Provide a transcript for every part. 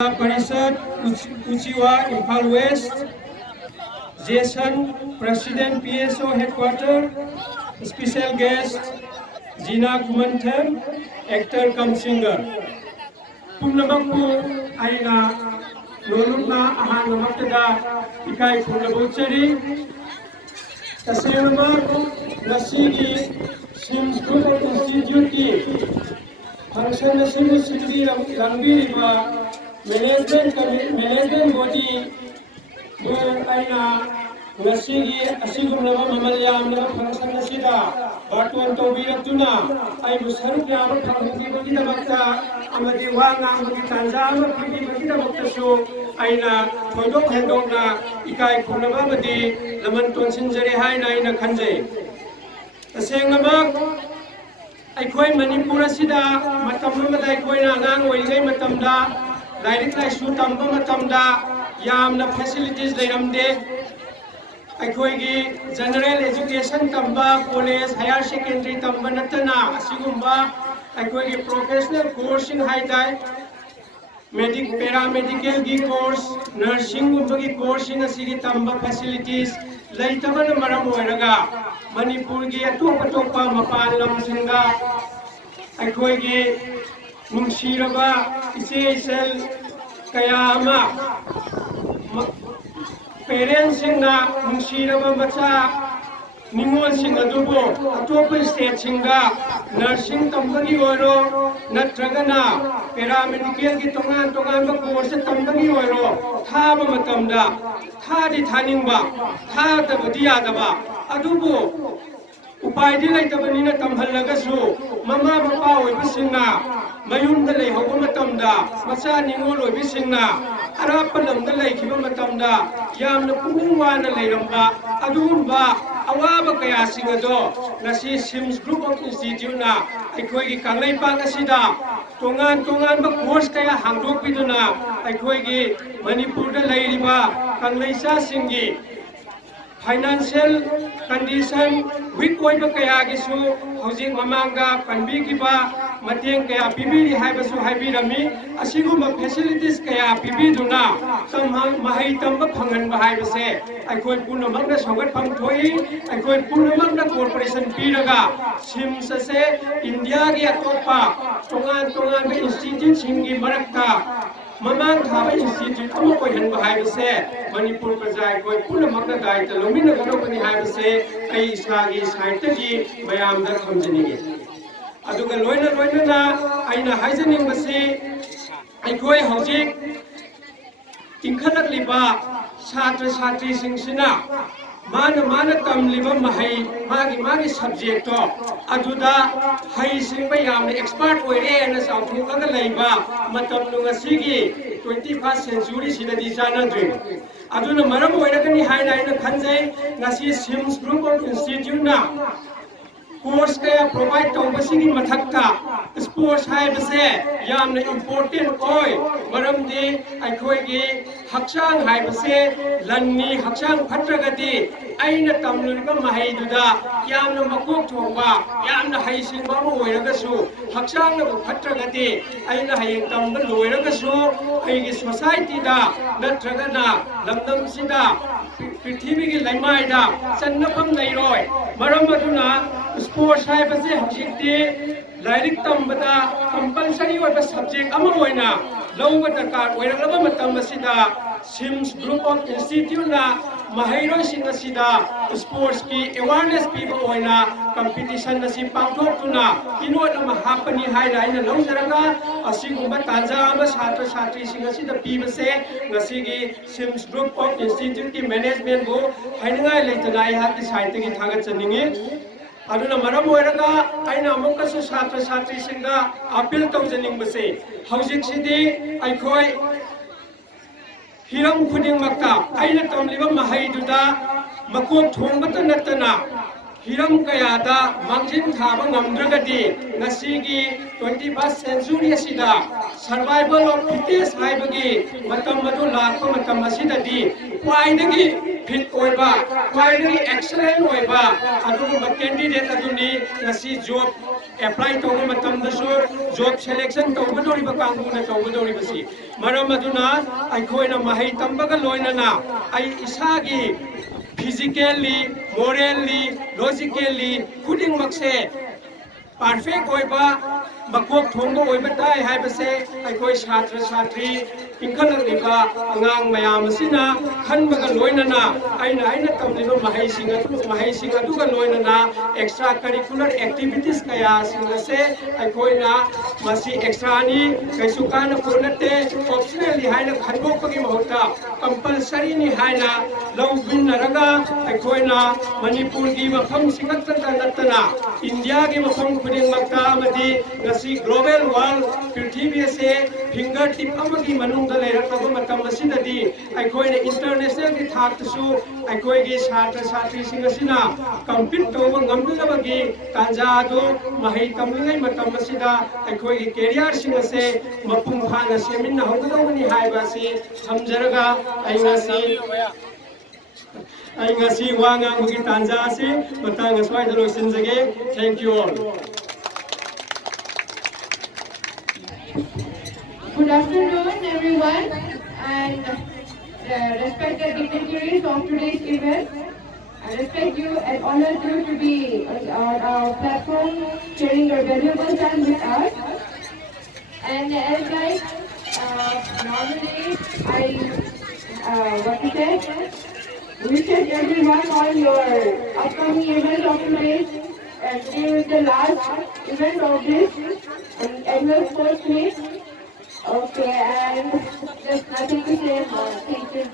परिषद उचिवा Imphal west Jason president PSO headquarter special guest जीना कुमंथन एक्टर कम सिंगर पुनमकु आइना लोलुना आहान नमकदा इकाई फुलबुचरी तसेरमा नसीगी सिम्स ग्रुप इंस्टीट्यूट की फंक्शन नसीगी सिटी रंगीरिबा मैनेजमेंट बॉडी ngasiगी asigumnaba mamal yamna function asida barton tobiratuna ai busaruk yam phangibagi damakta amadi wanga amadi tanza ama phangibagi damakta so aina thoidok hendokna ikai khunaba madi laman tonsinjare haina aina khanjai tasengnamak aikhoi manipur asida matam amada aikoina angang oigai matamda लाइरिक लाइसु तंबा मतमदा यामना facilities लेरमदे अखोइगी general education तंबा college higher secondary तंबा नतना असिगुंबा अखोइगी प्रोफेशनल कोर्सिंग हाइदाय पैरामेडिकल की कोर्स नर्सिंग गुंबगी कोर्सिंग असिगी तंबा फैसिलिटीज लेतबन मरम होरगा मणिपुर की अतोप अतोपा मपान लमसिंगा अखोइगी नुंसीरबा इसे इसल कयामा पेरेंट्स सिंगा नुंसीरबा मचा निमोल सिंग अदुबो अतोप स्टेट सिंगा नर्सिंग तंबगी ओरो नत्रगना पैरामेडिकल की तोंगान तोंगान कोर्स तंबगी ओरो थाब मतमदा थादी थानिंगबा थादबदी यादबा अदुबो उपायदि लेतबनिना तमहल्लगसु ममा मपा ओइबसिंना मयुमदा लेहौबा मतमदा मचा निंगोल ओइबसिंना अराप लमदा लेखिबा मतमदा यामना पुंग वाना लेरंबा अदुगुंबा अवाबा कया सिंगदो नसी सिम्स ग्रुप ऑफ इंस्टीट्यूट ना अखोइगी कांगलैपाक असिदा तोंगान तोंगान बा कोर्स कया हांगदोकपिदुना अखोइगी मणिपुरदा लेरिबा कांगलैसा सिंगी फाइनेंशियल कंडीशन वीक ओइब कयागिसु हौजिक ममांगा पनबिगिबा मतेंग कया पिबिरि हाइबसु हाइबिरमी असिगुम फैसिलिटीज कया पिबिदुना महै तंब फंगनबा हाइबसे अखोइ पुनमकना सौगतफम थोई अखोइ पुनमकना कॉर्पोरेशन पीरगा सिम्स से इंडिया की अतोपा तोंगान तोंगान इंस्टीट्यूट सिंगी मरक्ता ममांग थाबा इंस्टीट्यूट अमो कोइहनबा हाइबसे मणिपुर प्रजाय कोइ पुनमकना दायित्व लौमिनगदोबनि हाइबसे ऐ इसागी साइटगी मयामदा खमजनिगे अदुगा लोइना लोइना आइना हाइजनिंगबसे अखोइ हौजिक इंखलकलिबा छात्र छात्री सिंगसिना माना तमलिबा महै मागी सब्जेक्टो अदुदा हई सिंगबा यामना एक्सपर्ट ओइरे ना साउथुगदा लैबा मतम नुंगसिगी 21st सेंचुरी सिददी जानद्रि अदुना मरम ओइरगनि हाइना आइना खनजै ngasi Sims group of institute ना कोर्स कया प्रोवाइड तौबसिगी मथक्ता स्पोर्ट्स हाइबसे यामना इंपोर्टेंट ओइ मरमदि अखोइगी हक्सांग हाइबसे लन्नी हक्सांग फट्रगति आइना तमलुरिबा महैदुदा यामना मकोक थोबा यामना हैसिंगबा ओइरगसु हक्सांग फट्रगति आइना हयें तमबा लोइरगसु आइगी सोसाइटी दा नत्रगना लमदमसिदा पृथ्वी की लैमाइदा चन्नफम लैरोय मरम अदुना स्पोर्ट्स हाइबसे हजिक्ति लाइरिक तंबदा कंपलसरी ओइबा सब्जेक्ट अमा ओइना लौबा दरकार ओइरगलबा मतम असिदा सिम्स ग्रुप ऑफ इंस्टीट्यूट ना महैरोय सिंग असिदा स्पोर्ट्स की अवेयरनेस पीबा ओइना कंपटीशन असी पांथोक्तुना इनोट अमा हापनी हाइना आइना लौजरगा असिगुंबा तांजा अमा छात्र छात्री सिंग असिदा पीबसे ngasiगी सिम्स ग्रुप ऑफ इंस्टीट्यूट की मैनेजमेंट बो हाइनगाय लेतना आइहाकी साइटगी थागतचनिंगी अदुना मरम ओइरगा आइना अमुकसु छात्र छात्री सिंगा अपील तौजनिंगबसे हौजिकसिदी अखोइ हिरम खुदिंगमक्ता आइना तमलिबा महैदुदा मकोक थोंबता नतना हिरम कयादा मांजिन थाबा ngamdragadi ngasigi 21st century asida survival of fittest haibagi matam madu lakpa matam asidadi kwaidagi fit ओइबा क्वाइडली एक्सलेंट ओइबा अदुगुम्बा कैंडिडेट अदुनी ngasi job apply tawba matamdasu job selection tawbadoriba kanguna tawbadoribasi maram aduna aikoina mahai tambaga loinana ai isagi physically morally logically khuding makse perfect oiba makok thongba oiba tai haibase aikoi chhatra chhatri inkhalagliba angang mayam asina khanbaga loinana aina tamliba mahai singa duga loinana extra curricular activities kaya singase aikoina masi extra ni kaisu kana purnate optionally haina khanbokpagi mahota compulsory ni haina lawbinnaraga aikoina manipur gi mafam singatta natana india gi mafam khuding makta amadi ngasi global world prithvi se finger tip amagi manungda lerakaba matam asidadi aikoina international gi thaktasu aikoi gi chhatra chhatri singasina compete toba ngamdulabagi tanja do mahai tamlingai matam asida aikoi gi career singase mapung phana seminna hongdawani haiba si samjaraga ai ngasi wanga mugi tanja se matang aswai dalo sinjage thank you all. Good afternoon, everyone, and respected dignitaries of today's event. I respect you and honor you to be on our platform, sharing your valuable time with us. And as like normally, what to say? Wish everyone on your upcoming event of today. And today is the last event of this annual sports meet. Okay, and there's nothing to say more. Thank you.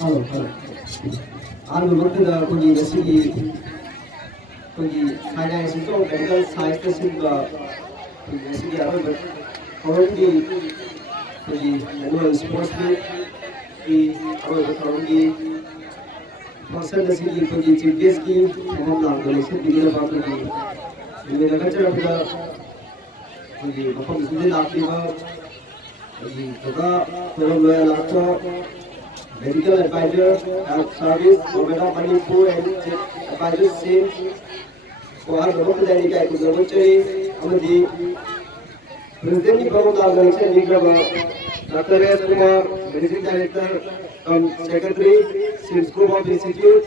Hello. I'm looking at the city. Finance is all medical science is in the city. Currently, the annual sports meet. Currently. Pasal dari segi CBS ki, हम लोग दोनों बिगड़ बात होगी। ये नगर चला बिना, ये मतलब इसमें लाती है, ये जगह हम लोग लाता medical advisor, health service, government of Manipur and advisor same, वो हर लोगों को देने का एक जरूरत चाहिए। हमें president की प्रमुख आदेश है निकला Dr. S. Kumar, Managing Director, Secretary, Sims Group of Institute,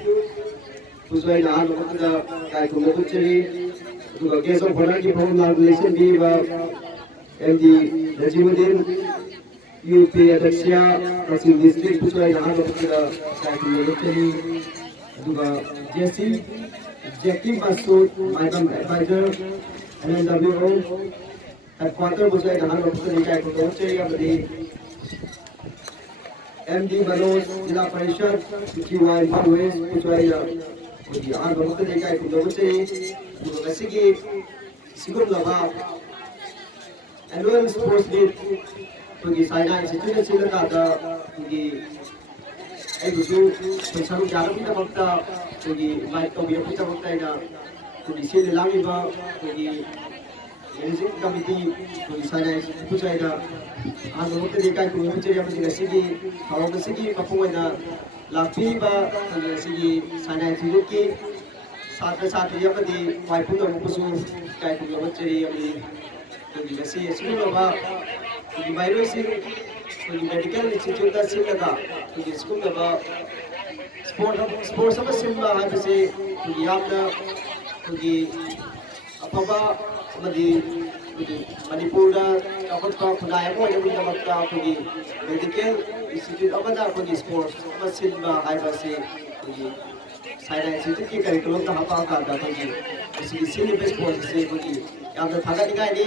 who's right now looking at the guy from the Kuchari, to the case of Honaki Program Organization, be MD Najimuddin, UP Adakshya, Kasim District, who's right now looking at the guy from the Kuchari, to the JC, Jackie Masood, Madam Advisor, NWO, headquarter, who's right now looking at the guy from the Kuchari, MD Manoj, जिला परिषद, QI Pathways, कुछ वाला कुछ यहाँ बहुत देखा है कुछ लोगों से वैसे कि सिकुड़ लगा annual sports meet कुछ साइना इंस्टीट्यूट से लगा था कुछ एक कुछ संसार जाना भी तबकता कुछ माइक तो भी अपनी तबकता है ना कुछ इसे लामी बा कुछ मैनेजिंग कमिटी कुछ साइना कुछ है ना आज बहुत देखा है कुछ मुझे यहाँ पर जैसे कि हमारे जैसे कि कपूर है ना लाफी बा जैसे कि साइना इंस्टीट्यूट की साथ यहाँ पर दी वाइपुर तो मुझे क्या कुछ मुझे यहाँ पर जैसे इसमें लोगा कुछ बाइरो से कुछ मेडिकल इंस्टीट्यूट का सिल लगा कुछ स्कूल लगा स्पोर्ट्स सब सिल लगा है जैसे कुछ यहाँ पर कुछ अपना मधी Manipur dapat kau kenai apa yang kita dapat kau medical institute apa dah kau sports apa silba hai basi kau saya institute की curriculum dah apa kau dah kau इसी syllabus sports से kau yang dah thada dikai ni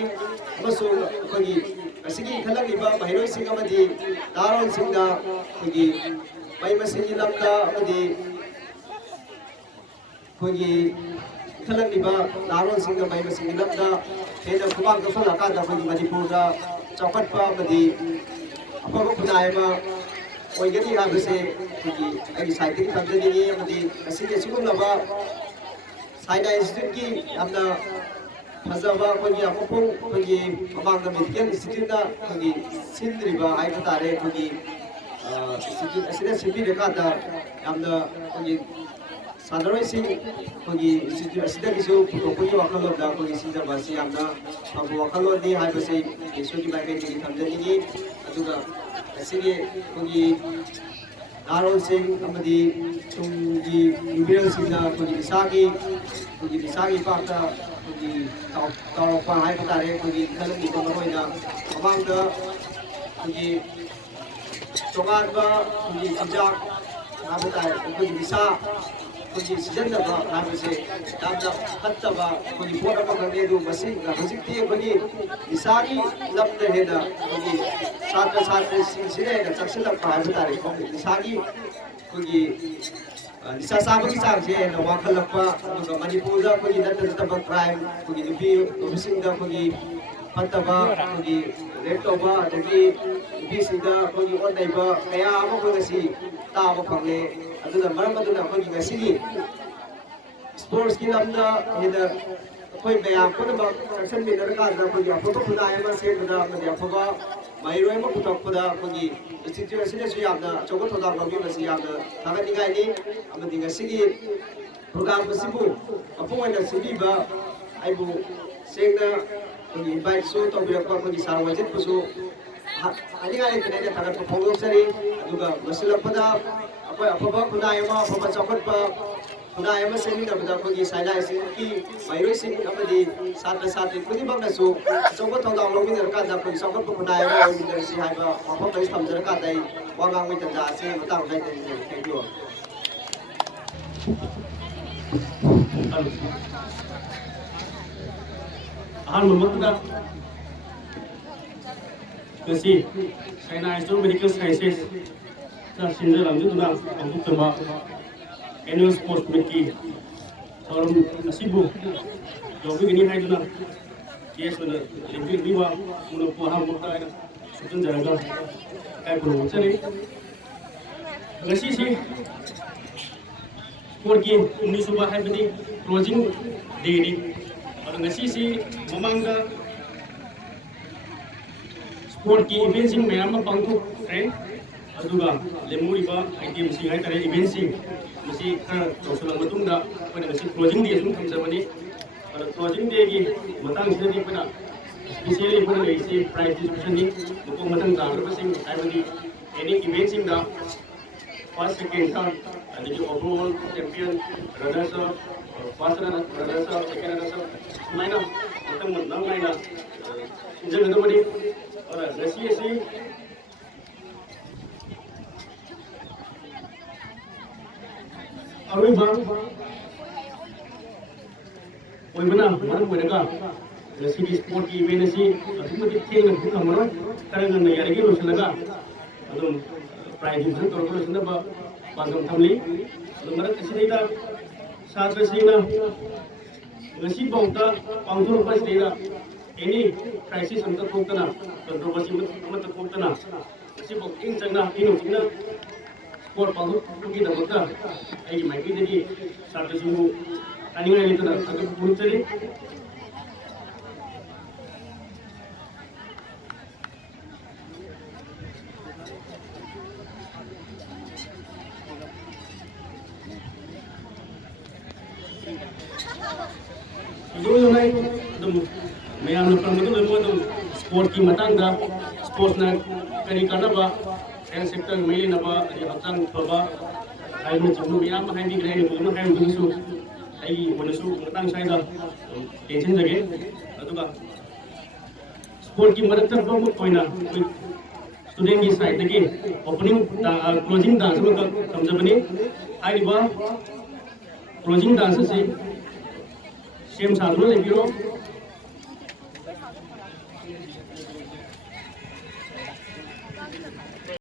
apa so kau इसी की खलक ni bah mahiro isi kau madi daron singa kau mai mesin jilam dah madi kau खलक निबा नारों Singh by में Singh लब्दा head कुबांग तो फला का दा कोई मणिपुर दा चौकट पा मदी अपा को खुदाए मा कोई गति आ बसे कि आई साइकिल तब दे दी मदी ऐसे के सुन लबा साइड इंस्टीट्यूट की अपना फजबा अखोगी अमफों अखोगी अमांग मेडिकल इंस्टीट्यूट अखोगी सिंद्रिबा हाइबा तारे अखोगी इंस्टीट्यूट असिदा सिंबिरकादा यामना अखोगी साधारण सिंह अखोगी इंस्टीट्यूट असिदा किसु पुथोकपुगी वाखलोदा अखोगी सिंजबासी यामना फबो वाखलोदी हाइबसे इशुगी माइकेगी थमजनिगी अदुगा असिगे अखोगी नारोल सिंह अमदी तुमगी यूबिरल सिंह अखोगी निसागी पाक्ता अखोगी तौरपा हाइबा तारे अखोगी खलंगी तमरोइना अमांगदा अखोगी तोगानबा अखोगी चिंजाक हाइबा तारे अखोगी निसा अखोगी सिजन्नबा हाइबसे यामना फत्तबा अखोगी पोट अमा खंगे दु मसिंग हजिक्ति अखोगी निसागी लब्द हेना अखोगी सात्र सात्र सिंसिने हेना चक्सिलक्पा हाइबा तारे अखोगी निसागी अखोगी निसा साबगी चांगसे हेना वाखलक्पा अदुगा मणिपुरदा अखोगी नत्तब क्राइम अखोगी नुपिसिंगदा अखोगी फत्तबा अखोगी रेप तौबा अदगी नुपिसिंगदा अखोगी ओनैबा कया अमा अखोगी ताबा फंगे अदुना मरम अदुना अखोगी ngasiगी स्पोर्ट्स की लमदा हेदा अखोई मयाम पुनमक सक्सन मिनरकादा अखोगी अफबा खुनाय अमा सेबदा अमदि अफबा माइरोय अमा पुथोकपदा अखोगी इंस्टीट्यूट असिनसु यामना चौगा थौदां लौबिबसि यामना थागनिगाइनि अमदि ngasiगी प्रोग्राम असिबु अपुं ओइना सिबिबा आइबु सेंगना अखोगी इनवाइट सु तौबिरकपा अखोगी सारवाइजन पुसु अनिगाइ तनेना थागत फोंदोक्सरी अदुगा मसिलकपदा अखोई अफबा खुनाय अमा अफबा चौखटपा खुनाय अमा सेमिनबदा अखोगी साइलाइ सिंगी माइरोय सिंग अमदि सात्र सात्री खुदिमकनसु चौगा थौदां लौबिनरकादा अखोगी चौखटपा खुनाय अमा ओइमिनरसि हाइबा मफम दै थमजरकादै वागांगै तंजासे मतां गाइदै थैंक यू अहमददा गसी चाइना इंस्टीट्यूट मेडिकल साइंसेस का सिंजर अंजुना अंगुतमा एनुअल स्पोर्ट्स मीट की थौरम असिबु जोबिगनी हाइदुना केस ओना लिंबिवा मुनो पुहा मुक्ता आइना सुजन जरगा काय पुरो चले गसी सी स्पोर्ट की 19 सुबह हाइबदी क्लोजिंग डे नी और गसी सी ममांगा स्पोर्ट की इवेंट्स मैम पांथोक्रे अदुगा लेमुरिबा आइटम सिंग हाइतरे इवेंट्स मसी खर तौसला मतुंगदा पने गसी क्लोजिंग डे सुम थमजबनी और क्लोजिंग डे की मतंग सिदि पना स्पेशली पने लेसी प्राइज डिस्ट्रीब्यूशन नि मुको मतंग दारबसिंग हाइबदी एनी इवेंट्स सिंग दा फर्स्ट सेकंड थर्ड अदि overall champion runners first runners second runners माइना मतंग मतंग माइना जगदबनी और रसी ऐसी अरुई बांग कोई बना मरम बनेगा रसी की स्पोर्ट की इवेंट ऐसी अदुम के खेल में भूखा मरो तरंग में यार की रोशन लगा अदुम प्राइज डिवीजन तौर पर रोशन बा पांगम थमली अदुम मरत ऐसी नहीं था साथ रसी ना रसी बाउंटा पांगुर पर स्टेरा एनी क्राइसिस अमता थोक्तना कंट्रोवर्सी अमता थोक्तना असी बॉक्सिंग चंगना इनो चिंगना स्पोर्ट पागु की दमता आई माइकी देगी सातसिंगु अनिंगा लेतना अदु पुरुचरी दो नहीं दम मैम स्पोर्ट की मतंग स्पोर्ट्स करी कानबा हेल्थ सेक्टर मेली नबा हक्चांग फबा मैम हाइग्रे हाइबसु मतंग साइड टेंशन जगे स्पोर्ट की मदद स्टूडेंट की साइड ओपनिंग क्लोजिंग डांस तमजबनी क्लोजिंग डांस से सेम साधुना लेबिरो